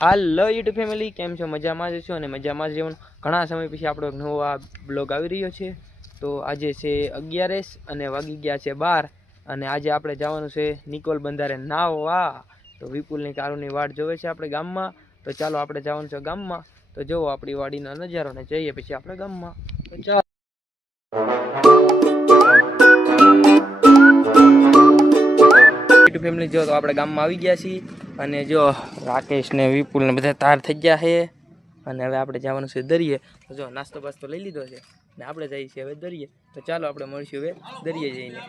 હાલો YouTube family, કેમ છો? મજામાં જ છો? અને મજામાં જ રહેવાનું. ઘણા સમય પછી આપણો એક નવો આ બ્લોગ આવી રહ્યો છે. તો આજે છે અગિયારેસ અને વાગી ગયા છે બાર. અને આજે આપણે જવાનું છે નિકોલ બંધારે નાવા. તો વિપુલની કારુની વાડ જોવે છે આપણે ગામમાં. તો ચાલો આપણે જવાનું છે ગામમાં. તો જોવો આપણી વાડીનો નજારો ને જઈએ પછી આપણે ગામમાં. તો ચાલો. ફેમિલી જો તો આપણે ગામમાં આવી ગયા છીએ. અને જો રાકેશ ને વિપુલ ને બધા તાર થઈ ગયા છે. અને હવે આપણે જવાનું છે દરિયે. જો, નાસ્તો બાસ્તો લઈ લીધો છે. ને આપણે જઈએ છીએ હવે દરિયે. તો ચાલો આપણે મળીશું હવે દરિયે જઈને.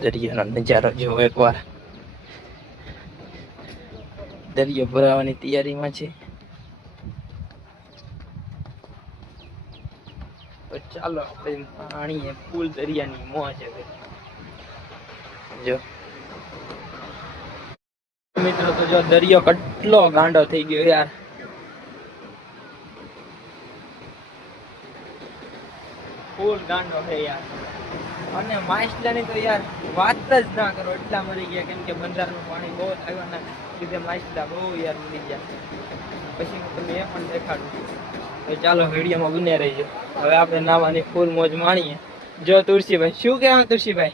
દરિયાનો નજારો જોવો એકવાર. દરિયો ભરાવાની તૈયારીમાં છે. તો ચાલો આપણે પાણીએ ફૂલ દરિયાની મોજ હવે જો. મિત્રો, તો જો દરિયો કેટલો ગાંડો થઈ ગયો યાર. ફૂલ ગાંડો છે યાર. અને માછલાની તો યાર વાત જ ના કરો, એટલા મરી ગયા કેમ કે બંધારનું પાણી બહુ આવ્યાના લીધે માછલા બહુ યાર મરી ગયા. પછી હું તમને એ પણ દેખાડું. ચાલો વિડીયોમાં બને રહીજો. હવે આપણે નાવાની ફૂલ મોજ માણીએ. જો તુલસીભાઈ, શું કહેવા તુલસીભાઈ?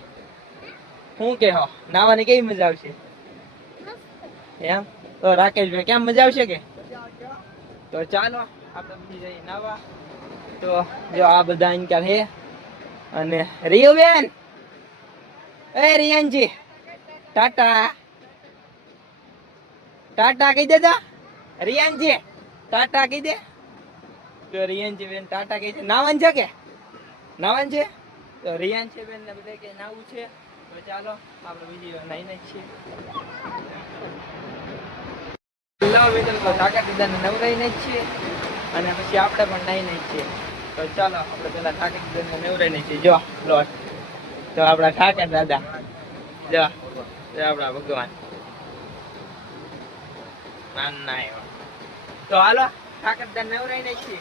શું કહેવો? નાવાની કેવી મજા આવશે? એમ? તો રાકેશભાઈ, કેમ મજા આવશે કે? તો ચાલો, આપણે બધી જઈએ, નાવા. તો જો આ બધા ઇનકાર હે. અને રિયો બેન એ રિયાનજી! ટાટા! ટાટા કહી દેતા? રિયાનજી! ટાટા કહી દે? તો રિયાનજી બેન ટાટા કહી દે. નાવન છે કે? નાવન છે? તો રિયાનજી બેન ને બધા કે નાવું છે. તો ચાલો, આપણે બીજી નાઈ નાઈ છીએ. લો મિત્રો. કાકા દીદાને નવરાઈ નાઈ છીએ. અને પછી આપણે પણ નાઈ છીએ. તો ચાલો, આપણે પેલા ઠાકર નાઈ છીએ જો, લો. તો દાદા, જો આપણા ભગવાન. ના એવા તો હાલો ઠાકર દાદા નવરાઈ નાઈ છીએ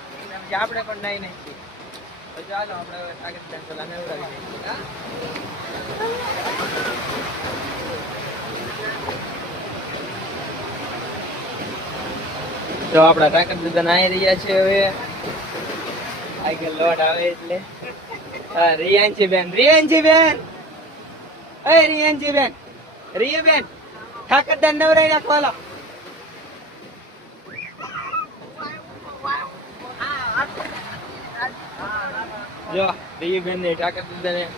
આપડે પણ નહીં નાઈ છીએ તો ચાલો, આપણે હવે પેલા નવરાઈ નાઈ તો આપણા ઠાકર દાદા નાઈ રહ્યા છે હવે. આગળ લોટ આવે એટલે. રિયાંશી બેન રિયાંશી બેન. એ રિયાંશી બેન, રિયા બેન ઠાકર દંડ નવરાઈ રાખવાલો જો, રિયુ બેન ને ઠાકર દંડ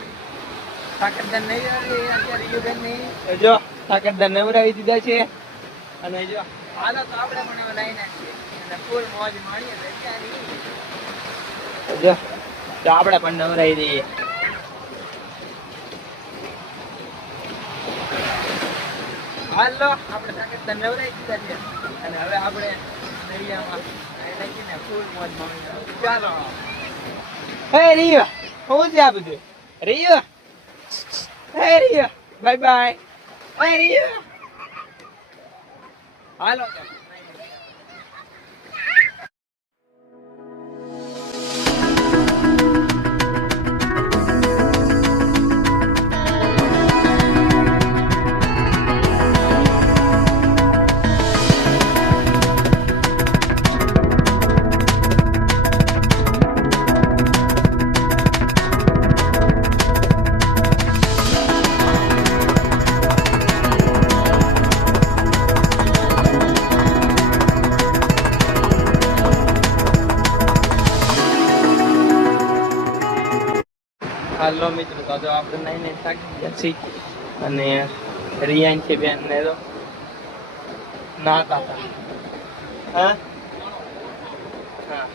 ઠાકર દંડ નહીં અત્યારે રિયુ બેન નહીં. જો ઠાકર દંડ નવરાવી દીધા છે. અને જો, હાલો તો આપણે પણ હવે ફૂલ મોજ માણીએ દરિયાની જો. પણ નવરાઈ દઈએ. હાલો, આપણે મોજ માણી ચાલો. હે, રિયો છે આ બધું? Rio? Hey, Rio bye bye hey Rio. હાલો તો. હાલો મિત્રો, તો જો આપણે નાઈ નાઈ થાકી ગયા છીએ. અને રિયાન છે બેન ને તો નાતા હતા. હા? હા.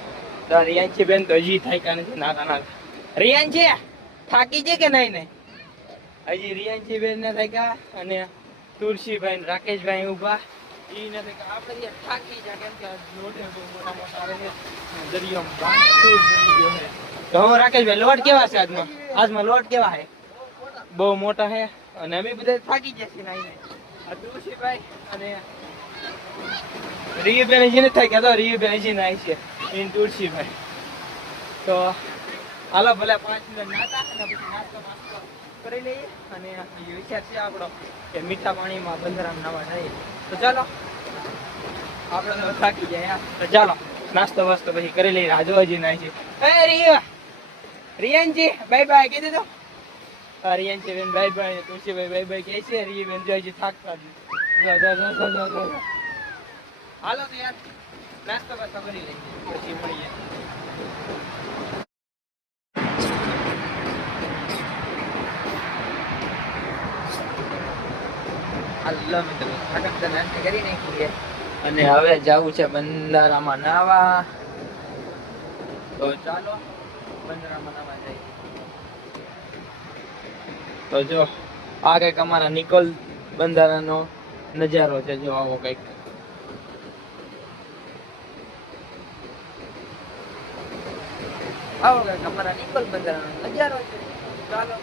તો રિયાન છે બેન તો હજી થાક્યા નથી, નાતા નાતા. રિયાન છે? થાકી છે કે નહીં નહીં હજી રિયાન છે બેન ને થાક્યા અને તુલસીભાઈ ને રાકેશભાઈ ઊભા ઈ ને થાક્યા. આપણે ત્યાં થાકી જાય કેમ કે લોટ બહુ મોટા મોટા આવે છે દરિયામાં પાણી ખૂબ બની ગયો છે. તો હવે રાકેશભાઈ, લોટ કેવા છે આજમાં આજમાં લોટ કેવા છે બહુ મોટા છે અને અમે બધા થાકી છીએ નાઈને આ તુલસીભાઈ અને રીયુબેન હજી નથી થાક્યા તો રીયુબેન હજી નાય છે ઈન તુલસીભાઈ. તો હાલો ભલે પાંચ મિનિટ નાતા અને પછી નાસ્તો નાસ્તો કરી લઈએ. અને વિચાર છે આપણો કે મીઠા પાણીમાં બંદરામ નાવા જઈએ. તો ચાલો આપણે તો થાકી જાય. તો ચાલો નાસ્તો વાસ્તો પછી કરી લઈએ. આજુબાજુ નાય છે. એ રિયા! રિયાનજી બાય બાય કીધું તો? હા, રિયાનજી બેન bye bye Tulsibhai bye bye કહે છે રી બેન જો હજી થાકતા. હાલો તો યાર, નાસ્તો બાસ્તો કરી લઈએ. પછી મળીએ. નાખીએ. અને હવે જવું છે બંધારામાં નાવા. તો ચાલો. તો જો આ કંઈક અમારા નિકોલ બંધારાનો નજારો છે જો આવો કંઈક. આવો કંઈક અમારા નિકોલ બંધારાનો નજારો છે. ચાલો.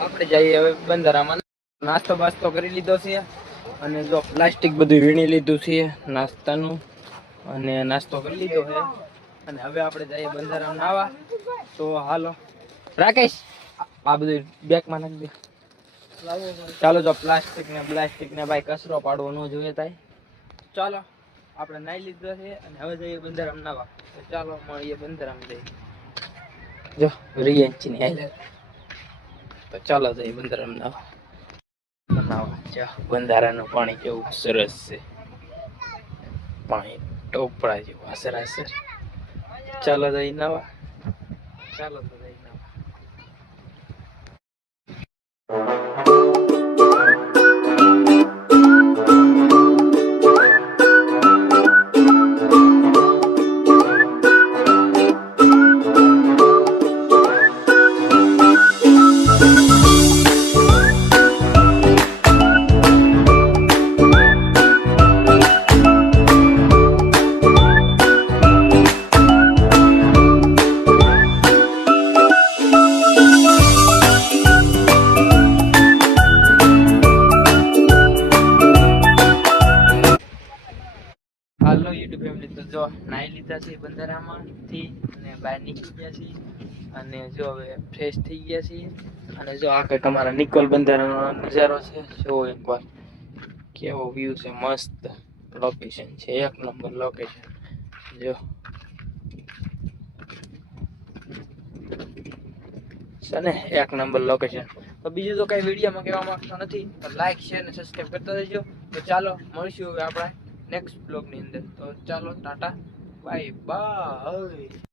આપણે જઈએ હવે બંધારામાં નાસ્તો બાસ્તો કરી લીધો છે. અને જો પ્લાસ્ટિક બધું વીણી લીધું છે નાસ્તાનું. અને નાસ્તો કરી લીધો છે. અને હવે આપણે જઈએ બંધારામ નાવા. તો હાલો. રાકેશ આ બધું બેગમાં નાખી દે. ચાલો જો પ્લાસ્ટિક ને પ્લાસ્ટિક ને ભાઈ કચરો પાડવો ન જોઈએ તાય ચાલો આપણે નાઈ લીધો છે અને હવે જઈએ બંધારામ નાવા તો ચાલો મળીએ બંધારામ જઈએ. જો રિયન્ચી ની હાલે. તો ચાલો જઈએ બંધારામ નાવા નાવા જો બંધારાનું પાણી કેવું સરસ છે. પાણી ટોપડા જેવું અસરાસર ચાલો જઈ નાવા. ચાલો નાઈ છીએ બંધારામાંથી અને બહાર નીકળી ગયા છીએ. અને જો હવે ફ્રેશ થઈ ગયા છીએ. અને જો આ તમારા નિકોલ બંધારાનો નજારો છે, જો એકવાર કેવો વ્યૂ છે, મસ્ત લોકેશન છે, એક નંબર લોકેશન જો. છે ને, એક નંબર લોકેશન તો બીજું તો કઈ વિડીયોમાં કહેવા માંગતો નથી તો લાઈક શેર અને સબસ્ક્રાઈબ કરતા રહેજો. તો ચાલો, મળીશું હવે આપણે નેક્સ્ટ બ્લોગની અંદર. તો ચાલો, ટાટા. Bye bye